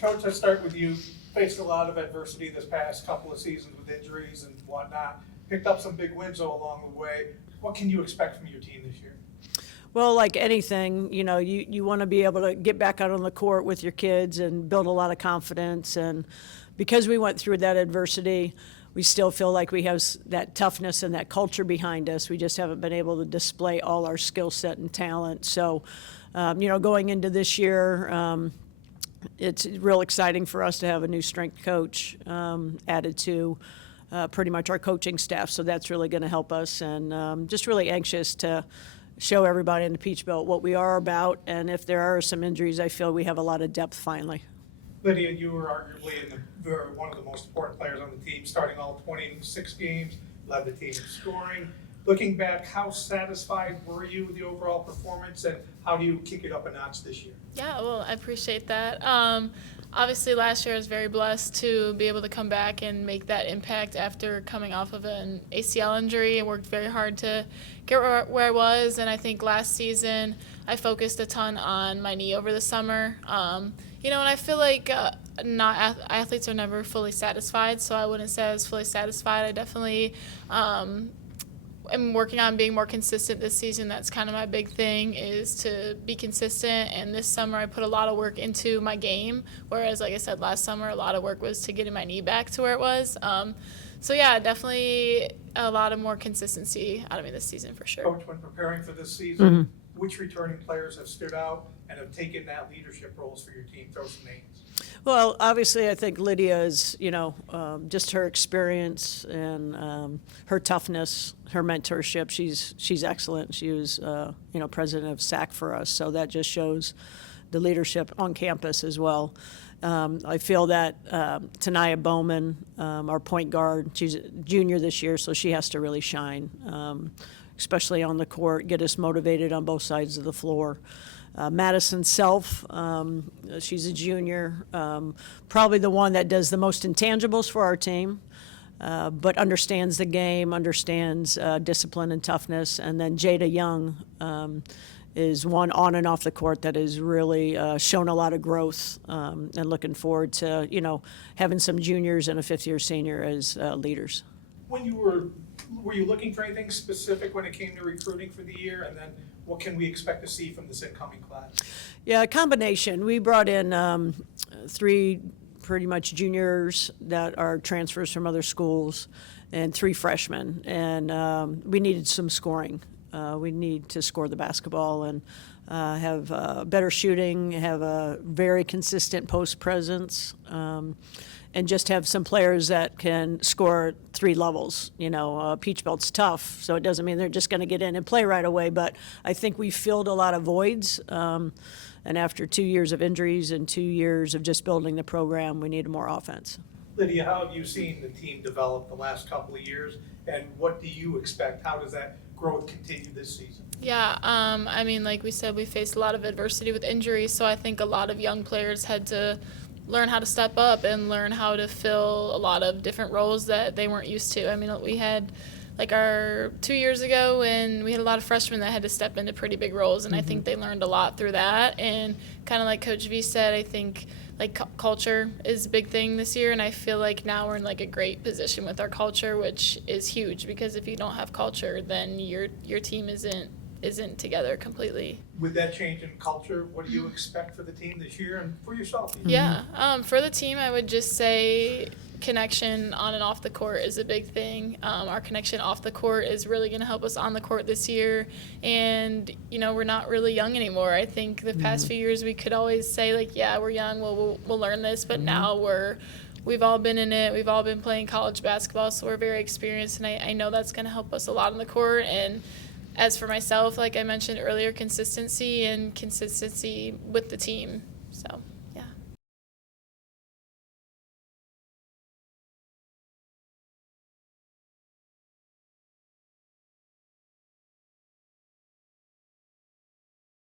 Coach, let's start with you. Faced a lot of adversity this past couple of seasons with injuries and whatnot. Picked up some big wins though along the way. What can you expect from your team this year? Well, like anything, you want to be able to get back out on the court with your kids and build a lot of confidence. And because we went through that adversity, we still feel like we have that toughness and that culture behind us. We just haven't been able to display all our skill set and talent. So, going into this year, it's real exciting for us to have a new strength coach added to pretty much our coaching staff. So that's really going to help us, and just really anxious to show everybody in the Peach Belt what we are about. And if there are some injuries, I feel we have a lot of depth finally. Lydia, you were arguably one of the most important players on the team, starting all 26 games, led the team in scoring. Looking back, how satisfied were you with the overall performance, and how do you kick it up a notch this year? Yeah, well, I appreciate that. Obviously, last year I was very blessed to be able to come back and make that impact after coming off of an ACL injury. I worked very hard to get where I was, and I think last season I focused a ton on my knee over the summer. And I feel like athletes are never fully satisfied, so I wouldn't say I was fully satisfied. I definitely I'm working on being more consistent this season. That's kind of my big thing, is to be consistent. And this summer I put a lot of work into my game, whereas, like I said, last summer a lot of work was to getting my knee back to where it was. So yeah, definitely a lot of more consistency out of me this season for sure. Coach, when preparing for this season, which returning players have stood out and have taken that leadership roles for your team? Throw some names. Well, obviously, I think Lydia is, just her experience and her toughness, her mentorship. She's excellent. She was, president of SAC for us, so that just shows the leadership on campus as well. I feel that Tanaya Bowman, our point guard, she's a junior this year, so she has to really shine, especially on the court, get us motivated on both sides of the floor. Madison Self, she's a junior, probably the one that does the most intangibles for our team, but understands the game, understands discipline and toughness. And then Jada Young is one on and off the court that has really shown a lot of growth, and looking forward to, having some juniors and a fifth-year senior as leaders. When you were you looking for anything specific when it came to recruiting for the year? And then what can we expect to see from this incoming class? Yeah, a combination. We brought in 3 pretty much juniors that are transfers from other schools and 3 freshmen. And we needed some scoring. We need to score the basketball and have better shooting, have a very consistent post presence, and just have some players that can score 3 levels. Peach Belt's tough, so it doesn't mean they're just going to get in and play right away, but I think we filled a lot of voids, and after 2 years of injuries and 2 years of just building the program, we needed more offense. Lydia, how have you seen the team develop the last couple of years, and what do you expect? How does that growth continue this season? Yeah, like we said, we faced a lot of adversity with injuries, so I think a lot of young players had to learn how to step up and learn how to fill a lot of different roles that they weren't used to. We had our 2 years ago, and we had a lot of freshmen that had to step into pretty big roles, and I think they learned a lot through that. And kind of like Coach V said, I think culture is a big thing this year, and I feel like now we're in a great position with our culture, which is huge, because if you don't have culture, then your team isn't together completely. With that change in culture, what do you expect for the team this year and for yourself? Yeah, for the team, I would just say connection on and off the court is a big thing. Our connection off the court is really going to help us on the court this year. And, we're not really young anymore. I think the past few years we could always say, we're young, we'll learn this. But now we've all been in it. We've all been playing college basketball, so we're very experienced. And I know that's going to help us a lot on the court. And as for myself, like I mentioned earlier, consistency with the team. So.